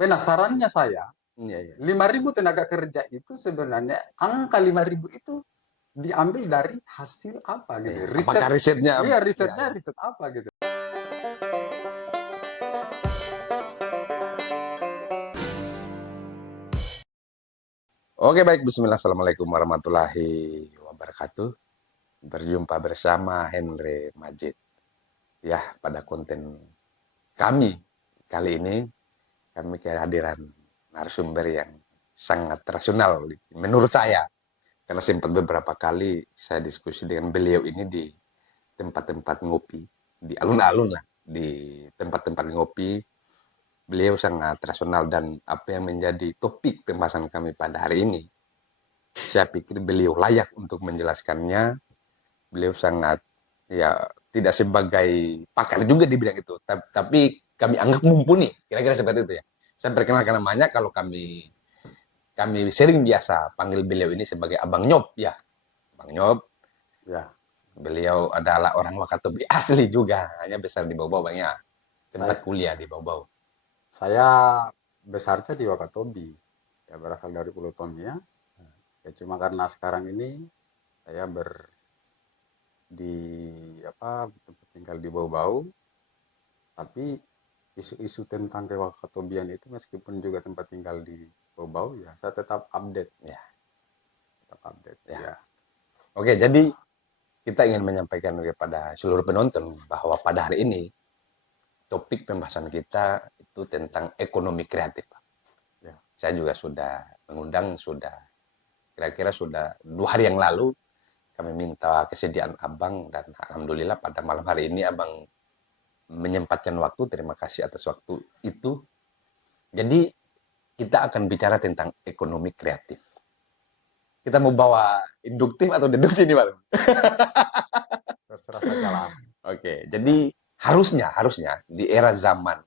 penasarannya saya, Iya, iya. 5.000 tenaga kerja itu sebenarnya angka 5.000 itu diambil dari hasil apa gitu. Iya. Riset, Apakah risetnya? iya Iya, risetnya iya. riset apa gitu. Oke, baik. Bismillah. Assalamualaikum warahmatullahi wabarakatuh. Berjumpa bersama Henry Majid. Ya, pada konten kami kali ini, kami kehadiran narasumber yang sangat rasional menurut saya. Karena sempat beberapa kali saya diskusi dengan beliau ini di tempat-tempat ngopi, di alun-alun lah, di tempat-tempat ngopi. Beliau sangat rasional dan apa yang menjadi topik pembahasan kami pada hari ini, saya pikir beliau layak untuk menjelaskannya. Beliau sangat, ya, tidak sebagai pakar juga di bidang itu, tapi kami anggap mumpuni, kira-kira seperti itu ya. Saya perkenalkan namanya, kalau kami kami sering biasa panggil beliau ini sebagai Abang Nyop ya. Abang Nyop, Ya, beliau adalah orang Wakatobi asli juga, hanya besar di Bau-Bau, ya. Tempat saya kuliah di Bau-Bau. saya besarnya di Wakatobi. Ya berasal dari Pulau Tomia. Ya cuma karena sekarang ini saya di tempat tinggal di Bau-Bau, tapi isu-isu tentang kewakatobian itu meskipun juga tempat tinggal di Bau-Bau, ya saya Ya, tetap update ya. ya. Oke, jadi kita ingin menyampaikan kepada seluruh penonton bahwa pada hari ini topik pembahasan kita itu tentang ekonomi kreatif. Ya, Saya juga sudah mengundang, kira-kira sudah 2 hari yang lalu kami minta kesediaan Abang, dan alhamdulillah pada malam hari ini Abang menyempatkan waktu. Terima kasih atas waktu itu. Jadi kita akan bicara tentang ekonomi kreatif. Kita mau bawa induktif atau deduksi nih, Bang? terserah saja lah. Oke, jadi harusnya di era zaman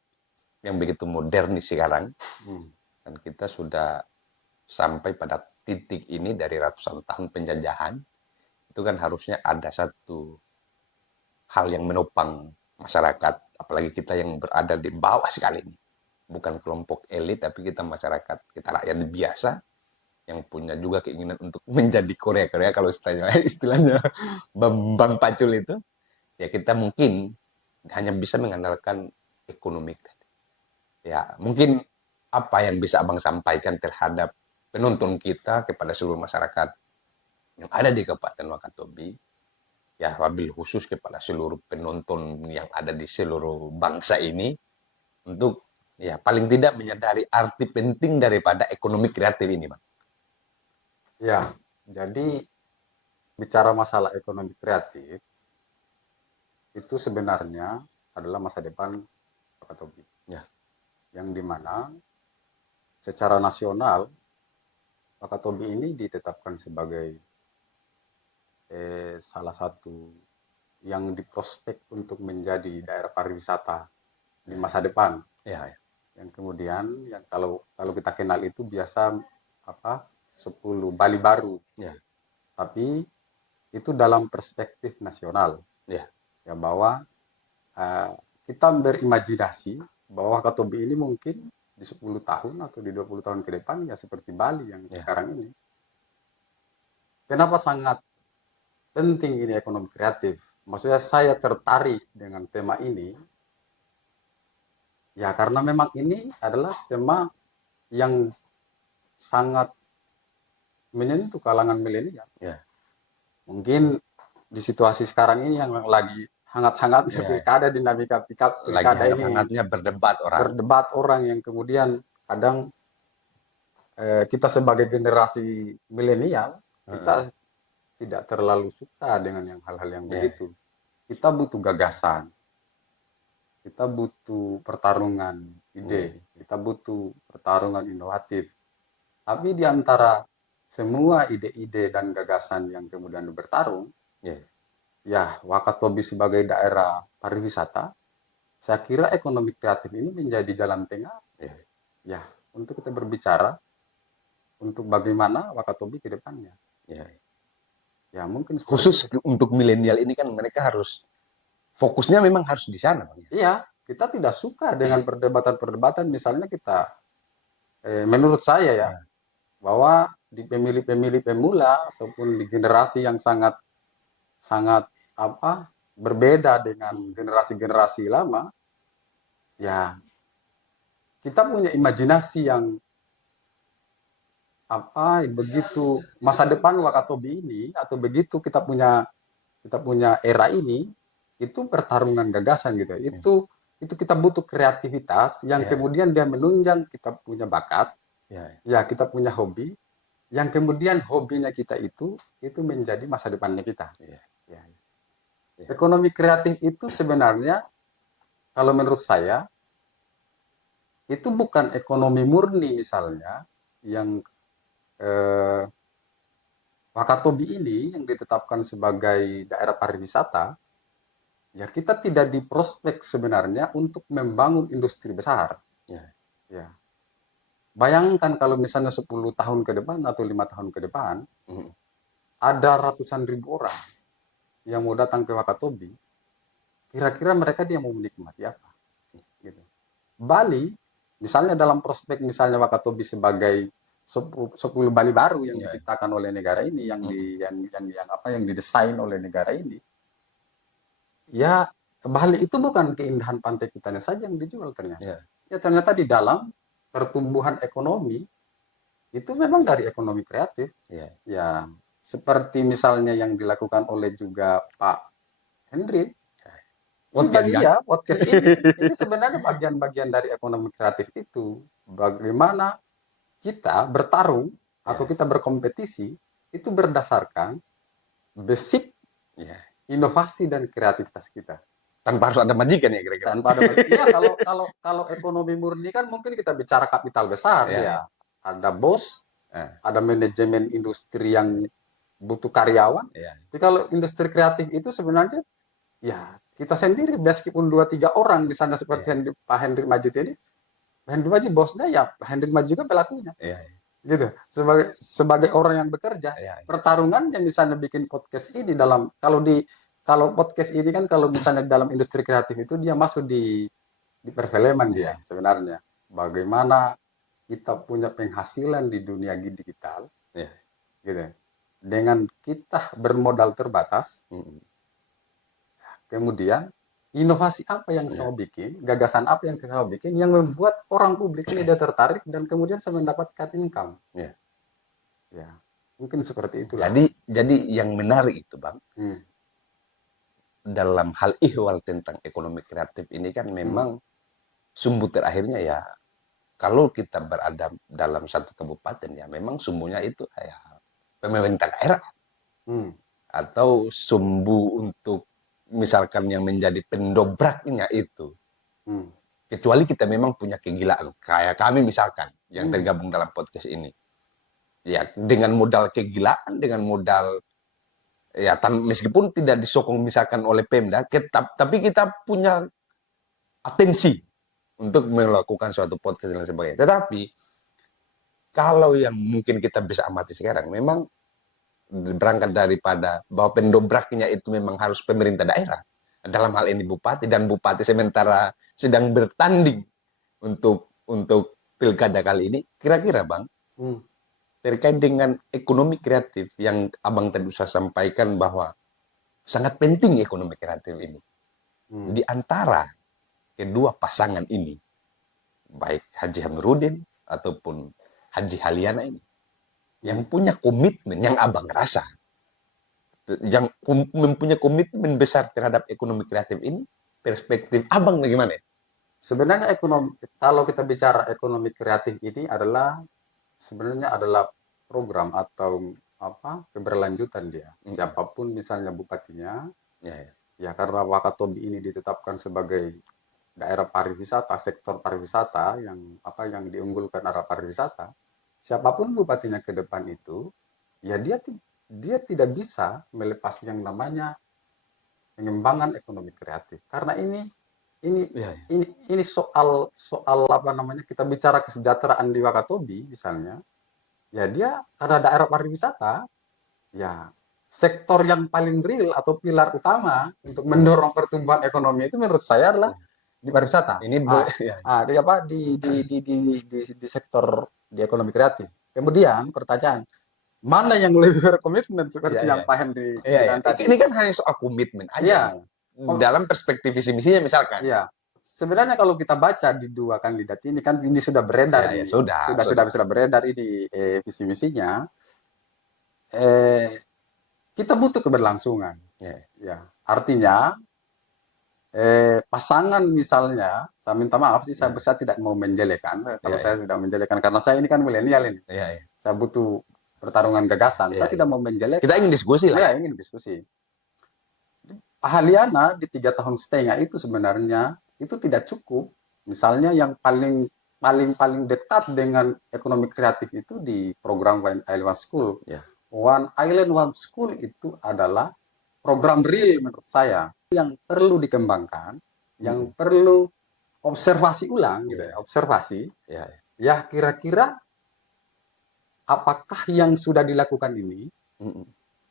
yang begitu modernis sekarang, Hmm. dan kita sudah sampai pada titik ini dari ratusan tahun penjajahan, itu kan harusnya ada satu hal yang menopang masyarakat, apalagi kita yang berada di bawah sekali ini. Bukan kelompok elit, tapi kita masyarakat, kita rakyat biasa, yang punya juga keinginan untuk menjadi Korea-Korea, kalau istilahnya Bambang Pacul itu, ya kita mungkin hanya bisa mengandalkan ekonomi. Ya, mungkin apa yang bisa Abang sampaikan terhadap penonton kita kepada seluruh masyarakat yang ada di Kabupaten Wakatobi, ya wabil khusus kepada seluruh penonton yang ada di seluruh bangsa ini, untuk ya paling tidak menyadari arti penting daripada ekonomi kreatif ini, Bang. Ya, jadi bicara masalah ekonomi kreatif itu sebenarnya adalah masa depan Wakatobi, Ya, yang dimana secara nasional Wakatobi ini ditetapkan sebagai salah satu yang diprospek untuk menjadi daerah pariwisata di masa depan. ya, ya, Yang kemudian yang kalau kalau kita kenal itu biasa apa 10 Bali baru, ya, tapi itu dalam perspektif nasional, ya, ya bahwa eh, kita berimajinasi bahwa Wakatobi ini mungkin di 10 tahun atau di 20 tahun ke depan ya seperti Bali yang ya, sekarang ini. Kenapa sangat penting ini ekonomi kreatif? Maksudnya saya tertarik dengan tema ini ya karena memang ini adalah tema yang sangat menyentuh kalangan milenial. ya, Mungkin di situasi sekarang ini yang lagi hangat-hangatnya ya, ya. pilkada, dinamika Lagi pilkada ini hangat-hangatnya berdebat orang. berdebat orang yang kemudian kadang kita sebagai generasi milenial kita tidak terlalu suka dengan yang hal-hal yang Ya, begitu. Kita butuh gagasan, kita butuh pertarungan ya, ide, kita butuh pertarungan inovatif. Tapi di antara semua ide-ide dan gagasan yang kemudian bertarung, ya, ya Wakatobi sebagai daerah pariwisata, saya kira ekonomi kreatif ini menjadi jalan tengah ya, ya untuk kita berbicara untuk bagaimana Wakatobi ke depannya. ya. Ya mungkin seperti Khusus itu. untuk milenial ini kan mereka harus fokusnya memang harus di sana, Bang. Iya, kita tidak suka dengan perdebatan-perdebatan misalnya kita menurut saya ya, Ya, bahwa di pemilih-pemilih pemula ataupun di generasi yang sangat sangat apa berbeda dengan generasi-generasi lama, ya kita punya imajinasi yang begitu masa depan Wakatobi ini atau begitu kita punya era ini itu pertarungan gagasan gitu. ya, Itu kita butuh kreativitas yang ya, kemudian dia menunjang kita punya bakat, ya, ya kita punya hobi, yang kemudian hobinya kita itu menjadi masa depannya kita. ya, Ya. ya, Ekonomi kreatif itu sebenarnya kalau menurut saya itu bukan ekonomi murni misalnya yang eh, Wakatobi ini yang ditetapkan sebagai daerah pariwisata, ya kita tidak diprospek sebenarnya untuk membangun industri besar. ya, Ya. Bayangkan kalau misalnya 10 tahun ke depan atau 5 tahun ke depan, mm, ada ratusan ribu orang yang mau datang ke Wakatobi, kira-kira mereka dia mau menikmati apa? Gitu. Bali, misalnya dalam prospek misalnya Wakatobi sebagai 10 Bali baru yang ya, diciptakan oleh negara ini, yang mm, di yang yang didesain oleh negara ini, ya Bali itu bukan keindahan pantai Kutannya saja yang dijual ternyata. ya, Ya ternyata di dalam pertumbuhan ekonomi itu memang dari ekonomi kreatif. ya, Ya seperti misalnya yang dilakukan oleh juga Pak Hendrik. Ini podcast bagi kan? ya podcast ini sebenarnya bagian-bagian dari ekonomi kreatif itu. Bagaimana kita bertarung atau Ya, kita berkompetisi itu berdasarkan basic ya. inovasi dan kreativitas kita. Tanpa harus ada majikan ya kira-kira. Tanpa ada ya kalau ekonomi murni kan mungkin kita bicara kapital besar Ya, ya, ya. Ada bos, ah, ada manajemen industri yang butuh karyawan. ya, Tapi kalau industri kreatif itu sebenarnya ya kita sendiri meskipun 2 3 orang di sana seperti ya, Pak Hendrik Majid ini. Pak Hendrik Majid bosnya ya Pak Hendrik Majid juga pelakunya. ya, Gitu. Sebagai orang yang bekerja, ya, pertarungannya misalnya bikin podcast ini kalau podcast ini kan kalau misalnya dalam industri kreatif itu dia masuk di perfilman ya, dia sebenarnya. Bagaimana kita punya penghasilan di dunia digital ya, gitu. Dengan kita bermodal terbatas, mm, kemudian inovasi apa yang saya ya, mau bikin, gagasan apa yang saya mau bikin yang membuat orang publik ini dia tertarik dan kemudian saya mendapatkan income. ya. Ya, mungkin seperti itulah. Jadi yang menarik itu Bang, Hmm, dalam hal ihwal tentang ekonomi kreatif ini kan hmm, memang sumbu terakhirnya ya kalau kita berada dalam satu kabupaten ya memang sumbunya itu ya pemerintah daerah hmm, atau sumbu untuk misalkan yang menjadi pendobraknya itu. hmm, Kecuali kita memang punya kegilaan kayak kami misalkan yang hmm, tergabung dalam podcast ini. Ya dengan modal kegilaan, dengan modal ya meskipun tidak disokong misalkan oleh Pemda, tapi kita punya atensi untuk melakukan suatu podcast dan lain sebagainya. Tetapi kalau yang mungkin kita bisa amati sekarang, memang berangkat daripada bahwa pendobraknya itu memang harus pemerintah daerah. Dalam hal ini bupati dan bupati sementara sedang bertanding untuk pilkada kali ini. Kira-kira Bang, hmm, terkait dengan ekonomi kreatif yang Abang tadi saya sampaikan bahwa sangat penting ekonomi kreatif ini. hmm, Di antara kedua pasangan ini, baik Haji Hamrudin ataupun Haji Haliana ini, hmm. yang punya komitmen yang Abang rasa, yang mempunyai komitmen besar terhadap ekonomi kreatif ini, perspektif Abang bagaimana? Sebenarnya kalau kita bicara ekonomi kreatif ini sebenarnya adalah program atau keberlanjutan dia. Mm -mm. Siapapun misalnya bupatinya, Ya, ya, ya karena Wakatobi ini ditetapkan sebagai daerah pariwisata, sektor pariwisata yang diunggulkan arah pariwisata, siapapun bupatinya ke depan itu, ya dia tidak bisa melepas yang namanya pengembangan ekonomi kreatif. Karena ini ya, ya. ini soal soal apa namanya kita bicara kesejahteraan di Wakatobi misalnya, ya dia karena daerah pariwisata, ya sektor yang paling real atau pilar utama untuk mendorong pertumbuhan ekonomi itu menurut saya adalah di pariwisata. Ini ya. Di apa di sektor di ekonomi kreatif. Kemudian pertanyaan, mana yang lebih berkomitmen Iya, seperti iya. yang Pak Henry Iya, iya. bilang tadi? Ini kan hanya soal komitmen aja Iya, nih. Dalam perspektif visi misinya misalkan. iya. Sebenarnya kalau kita baca di dua kandidat ini kan ini sudah beredar Iya, iya, di sudah. sudah beredar ini visi misinya. Eh, kita butuh keberlangsungan. Iya. Ya, artinya pasangan misalnya, saya minta maaf sih, Iya. saya tidak mau menjelekan. Kalau Iya, saya iya. tidak menjelekan karena saya ini kan milenial ini. Iya, iya. Saya butuh pertarungan gagasan. Iya, Saya tidak iya. mau menjelekan. Kita ingin diskusi lah. Ya, ingin diskusi. Ahliana di 3 tahun setengah itu sebenarnya itu tidak cukup. Misalnya yang paling paling paling dekat dengan ekonomi kreatif itu di program One Island One School. Ya. One Island One School itu adalah program real menurut saya yang perlu dikembangkan, yang perlu observasi ulang, gitu ya, observasi. Ya, ya. Ya kira-kira apakah yang sudah dilakukan ini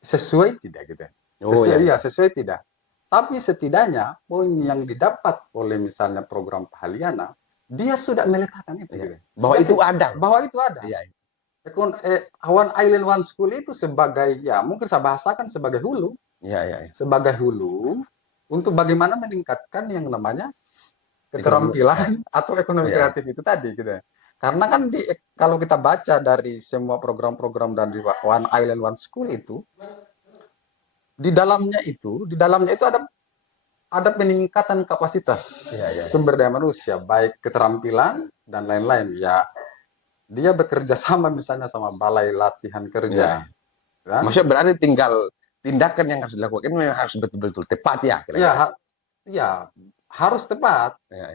sesuai tidak gitu? Oh, Sesuai ya. ya, sesuai tidak. Tapi setidaknya poin yang didapat oleh misalnya program Pahaliana, dia sudah meletakkan itu. Ya. Gitu. Bahwa Dia itu ada. Bahwa itu ada. Iya. One Island One School itu sebagai, ya mungkin saya bahasakan sebagai hulu. Iya, iya. Sebagai hulu untuk bagaimana meningkatkan yang namanya keterampilan atau ekonomi kreatif itu tadi gitu. Karena kan kalau kita baca dari semua program-program dari One Island One School itu di dalamnya itu ada peningkatan kapasitas sumber daya manusia, baik keterampilan dan lain-lain. Ya, dia bekerja sama misalnya sama balai latihan kerja. Ya. Maksudnya berarti tinggal tindakan yang harus dilakukan memang harus betul-betul tepat ya. Ya, harus tepat. Ya.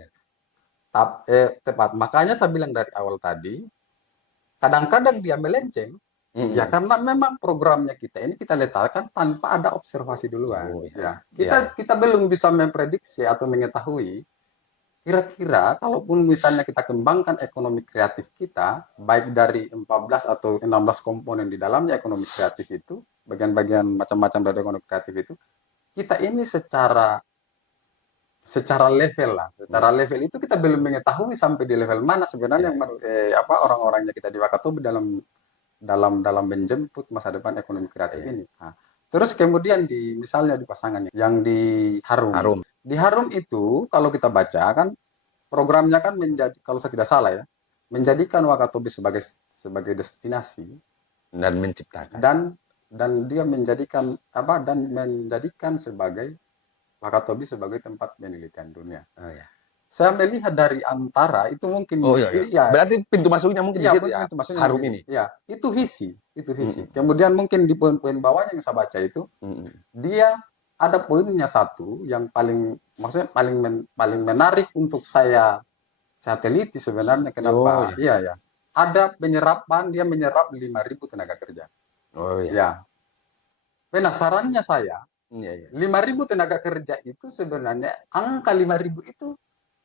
Tepat. Makanya saya bilang dari awal tadi, kadang-kadang dia melenceng. Ya karena memang programnya kita ini kita letakkan tanpa ada observasi duluan. Kita belum bisa memprediksi atau mengetahui kira-kira kalaupun misalnya kita kembangkan ekonomi kreatif kita, baik dari 14 atau 16 komponen di dalamnya ekonomi kreatif itu, bagian-bagian macam-macam dari ekonomi kreatif itu, kita ini secara level lah, secara level itu kita belum mengetahui sampai di level mana sebenarnya orang-orangnya kita di Wakatobi dalam menjemput masa depan ekonomi kreatif ini. Nah, terus kemudian misalnya di pasangannya yang di Harum. Di Harum itu kalau kita baca kan programnya kan kalau saya tidak salah ya, menjadikan Wakatobi sebagai destinasi dan menciptakan dan dia menjadikan sebagai Wakatobi sebagai tempat penelitian dunia. Oh, ya. Saya melihat dari antara itu mungkin ya. Berarti pintu masuknya mungkin di situ ya. Harum ini. Ya, itu visi. Kemudian mungkin di poin-poin bawahnya yang saya baca itu dia ada poinnya satu yang maksudnya paling menarik untuk saya teliti sebenarnya kenapa? Iya. Ada penyerapan, dia menyerap 5.000 tenaga kerja. Oh iya. Ya. Penasarannya saya, 5.000 tenaga kerja itu sebenarnya angka 5.000 itu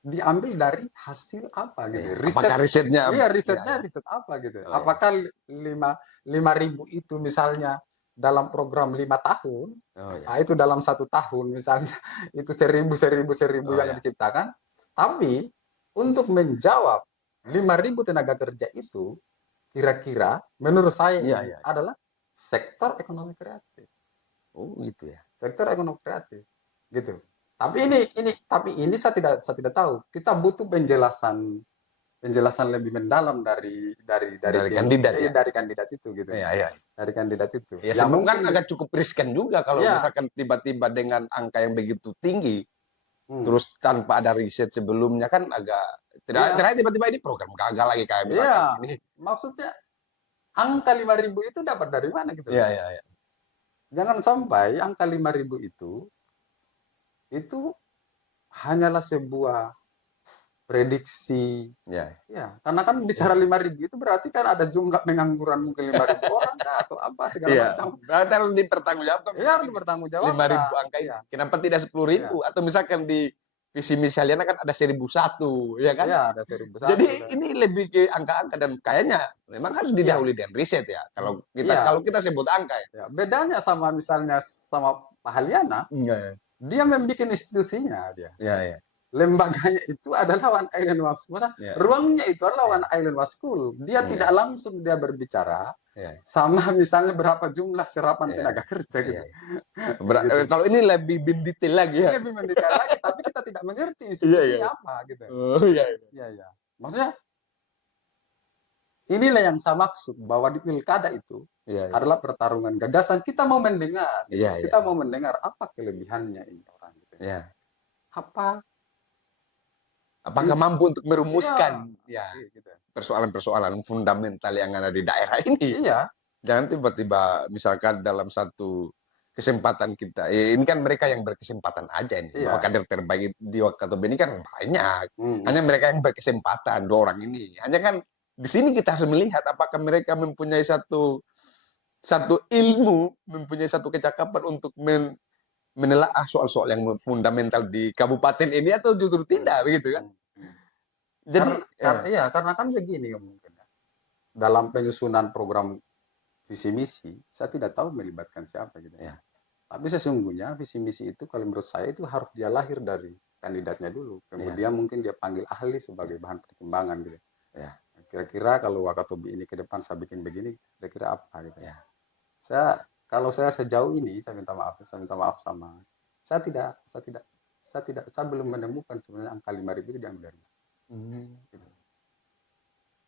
diambil dari hasil apa gitu. Apakah risetnya? Iya, riset apa gitu. Apakah 5.000 itu misalnya dalam program 5 tahun, itu dalam 1 tahun misalnya itu 1.000 yang diciptakan. Tapi untuk menjawab 5.000 tenaga kerja itu kira-kira menurut saya adalah sektor ekonomi kreatif. Oh gitu ya. Sektor ekonomi kreatif gitu. Tapi ini saya tidak tahu. Kita butuh penjelasan lebih mendalam dari kandidat ya? Dari kandidat itu gitu. Iya. Dari kandidat itu. Ya sebelum kan agak cukup riskan juga kalau misalkan tiba-tiba dengan angka yang begitu tinggi terus tanpa ada riset sebelumnya kan agak terakhir tiba-tiba ini program gagal lagi kayak misalkan ini. Maksudnya angka 5.000 itu dapat dari mana gitu. Iya. Jangan sampai angka 5.000 itu hanyalah sebuah prediksi. Ya, karena kan bicara 5.000 itu berarti kan ada jumlah pengangguran mungkin 5.000 orang atau apa segala macam. Berarti harus dipertanggungjawabkan. Iya, harus dipertanggungjawabkan. 5.000 angka ini. Kenapa tidak 10.000? Atau misalkan di visi misalnya kan ada 1.001, ya kan? Iya, ada 1.001. Jadi ini lebih ke angka-angka dan kayaknya memang harus didahului dengan riset ya. Kalau kita sebut angka ya. Bedanya misalnya sama Pahaliana, dia membuat institusinya dia. Iya. lembaganya itu adalah One Island One School. Ya. Ruangnya itu adalah Ya. One Island One School. Dia Ya. tidak langsung dia berbicara Ya. sama misalnya berapa jumlah serapan Ya. tenaga kerja gitu. Ya. Gitu. Kalau ini lebih mendetail lagi ya. Lebih mendetail lagi, tapi kita tidak mengerti Iya, isinya iya. apa gitu. Oh iya. Iya, iya. Maksudnya inilah yang saya maksud bahwa di pilkada itu Iya, iya. adalah pertarungan gagasan. Kita mau mendengar, Iya, kita iya. mau mendengar apa kelebihannya ini orang gitu. Ya. Apa? Apakah mampu untuk merumuskan Iya, ya gitu. persoalan-persoalan fundamental yang ada di daerah ini? Iya, Jangan tiba-tiba misalkan dalam satu kesempatan kita, ini kan mereka yang berkesempatan aja ini. Iya. Bahwa kader terbaik di Wakatobi ini kan banyak. Hmm. Hanya mereka yang berkesempatan, 2 orang ini. Hanya kan di sini kita harus melihat apakah mereka mempunyai satu ilmu, mempunyai satu kecakapan untuk menelaah soal-soal yang fundamental di kabupaten ini atau justru tidak begitu kan? Jadi karena kan begini mungkin ya. Dalam penyusunan program visi misi, saya tidak tahu melibatkan siapa gitu ya. Tapi sesungguhnya visi misi itu kalau menurut saya itu harus dia lahir dari kandidatnya dulu. Kemudian mungkin dia panggil ahli sebagai bahan pertimbangan gitu. Ya. Kira-kira kalau Wakatobi ini ke depan saya bikin begini, kira-kira apa gitu ya. Kalau saya sejauh ini saya minta maaf sama saya belum menemukan sebenarnya angka 5.000 itu diambil dari mana. Gitu.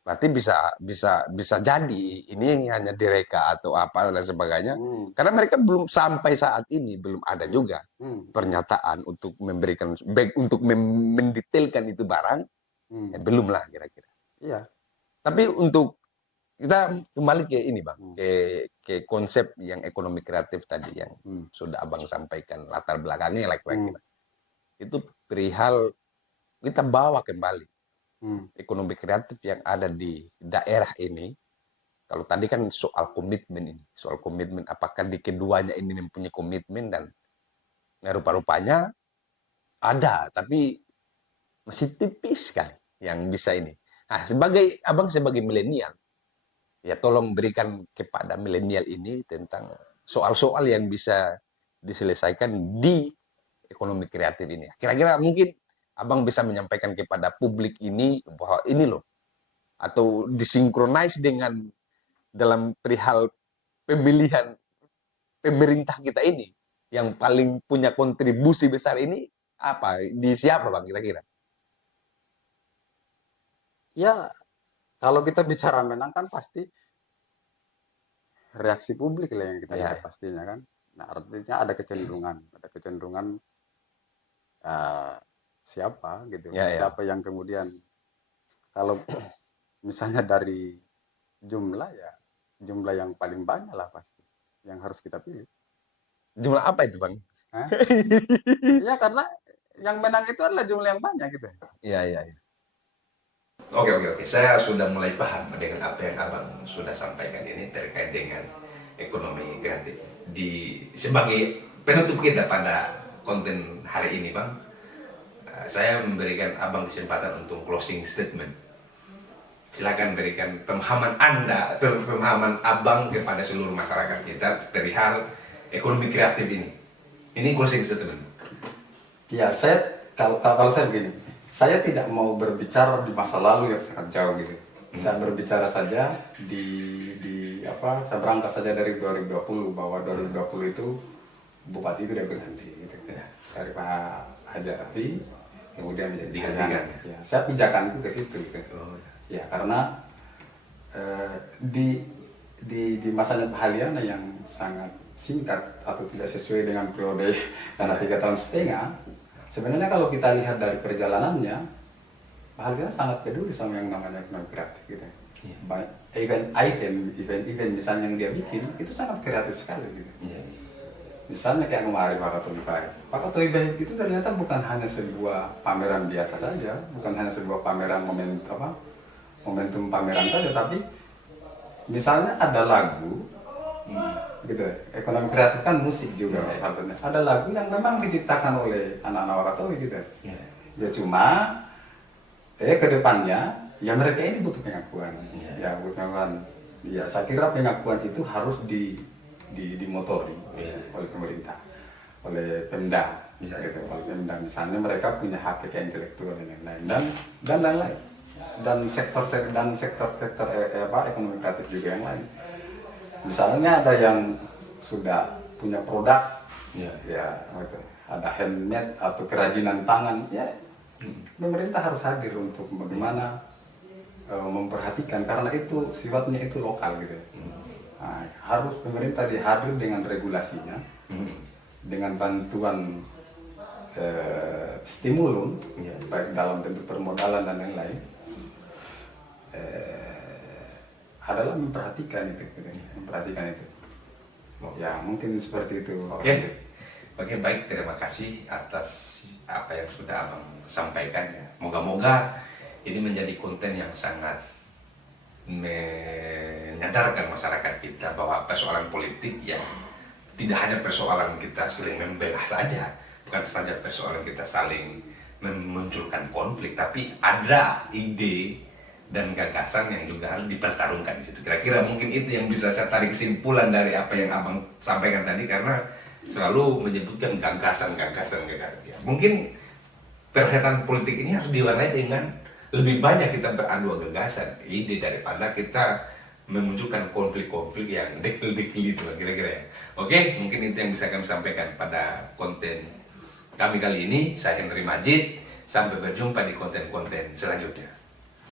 Berarti bisa jadi ini hanya direka atau apa dan sebagainya. Karena mereka belum sampai saat ini belum ada juga pernyataan untuk memberikan untuk mendetailkan itu barang. Ya, belum lah kira-kira. Iya. Tapi untuk kita kembali ke ini Bang, ke konsep yang ekonomi kreatif tadi yang sudah Abang sampaikan latar belakangnya lagi-lagi. Itu perihal kita bawa kembali ekonomi kreatif yang ada di daerah ini. Kalau tadi kan soal komitmen ini, soal komitmen apakah di keduanya ini mempunyai komitmen dan rupa-rupanya ada, tapi masih tipis kan yang bisa ini. Nah, Abang sebagai milenial, ya tolong berikan kepada milenial ini tentang soal-soal yang bisa diselesaikan di ekonomi kreatif ini. Kira-kira mungkin Abang bisa menyampaikan kepada publik ini bahwa ini loh, atau disinkronis dengan dalam perihal pemilihan pemerintah kita ini yang paling punya kontribusi besar ini apa? Di siapa Bang kira-kira? Ya, kalau kita bicara menang kan pasti reaksi publik lah yang kita lihat pastinya kan. Nah, artinya ada kecenderungan siapa gitu, siapa yang kemudian kalau misalnya dari jumlah yang paling banyak lah pasti yang harus kita pilih. Jumlah apa itu Bang? Ya karena yang menang itu adalah jumlah yang banyak gitu. Iya. Oke. Saya sudah mulai paham dengan apa yang Abang sudah sampaikan ini terkait dengan ekonomi kreatif. Sebagai penutup kita pada konten hari ini Bang, saya memberikan Abang kesempatan untuk closing statement. Silakan berikan pemahaman Anda atau pemahaman Abang kepada seluruh masyarakat kita perihal ekonomi kreatif ini. Ini closing statement. Ya, kalau saya begini, saya tidak mau berbicara di masa lalu yang sangat jauh gitu. Saya berbicara saja saya berangkat saja dari 2020 bahwa 2020 itu bupati itu dia berhenti gitu. Dari Pak Haji Rafi kemudian digantikan. Ya, saya pijakan itu ke situ gitu. Ya, karena di masanya Pak Haliana yang sangat singkat atau tidak sesuai dengan periode karena 3,5 tahun, sebenarnya kalau kita lihat dari perjalanannya, Pak Haliana sangat peduli sama yang namanya ekonomi kreatif gitu. Event misalnya yang dia bikin itu sangat kreatif sekali gitu. Misalnya kayak kemarin Pak Wakatobi Baik itu ternyata bukan hanya sebuah pameran biasa saja, bukan hanya sebuah pameran momentum pameran saja, tapi misalnya ada lagu gitu. Ekonomi kreatif kan musik juga ada lagu yang memang diciptakan oleh anak-anak Wakatobi gitu. Ya cuma ke depannya ya mereka ini butuh pengakuan. Ya saya kira pengakuan itu harus dimotori oleh pemerintah, oleh Pemda Bisa gitu. Dan misalnya mereka punya hak intelektual dan lain-lain dan lain-lain, dan sektor ekonomi kreatif juga yang lain. Misalnya ada yang sudah punya produk, ya. ya gitu. Ada handmade atau kerajinan tangan, ya pemerintah harus hadir untuk bagaimana memperhatikan, karena itu sifatnya itu lokal gitu. Nah, harus pemerintah dihadir dengan regulasinya, dengan bantuan stimulus, Ya. baik dalam bentuk permodalan dan lain-lain, adalah memperhatikan itu, gitu. Memperhatikan itu. Ya mungkin seperti itu. Oke, baik, terima kasih atas apa yang sudah Abang sampaikan ya. Moga-moga ini menjadi konten yang sangat menyadarkan masyarakat kita bahwa persoalan politik ya tidak hanya persoalan kita saling membelah saja, bukan saja persoalan kita saling memunculkan konflik, tapi ada ide dan gagasan yang juga harus dipertarungkan di situ. Kira-kira mungkin itu yang bisa saya tarik kesimpulan dari apa yang Abang sampaikan tadi, karena selalu menyebutkan gagasan. Ya, mungkin perhelatan politik ini harus diwarnai dengan lebih banyak kita beradu gagasan, ide, daripada kita memunculkan konflik-konflik yang dekil-dekil itu kira-kira ya. Oke, mungkin itu yang bisa kami sampaikan pada konten kami kali ini. Saya Henry Majid, sampai berjumpa di konten-konten selanjutnya.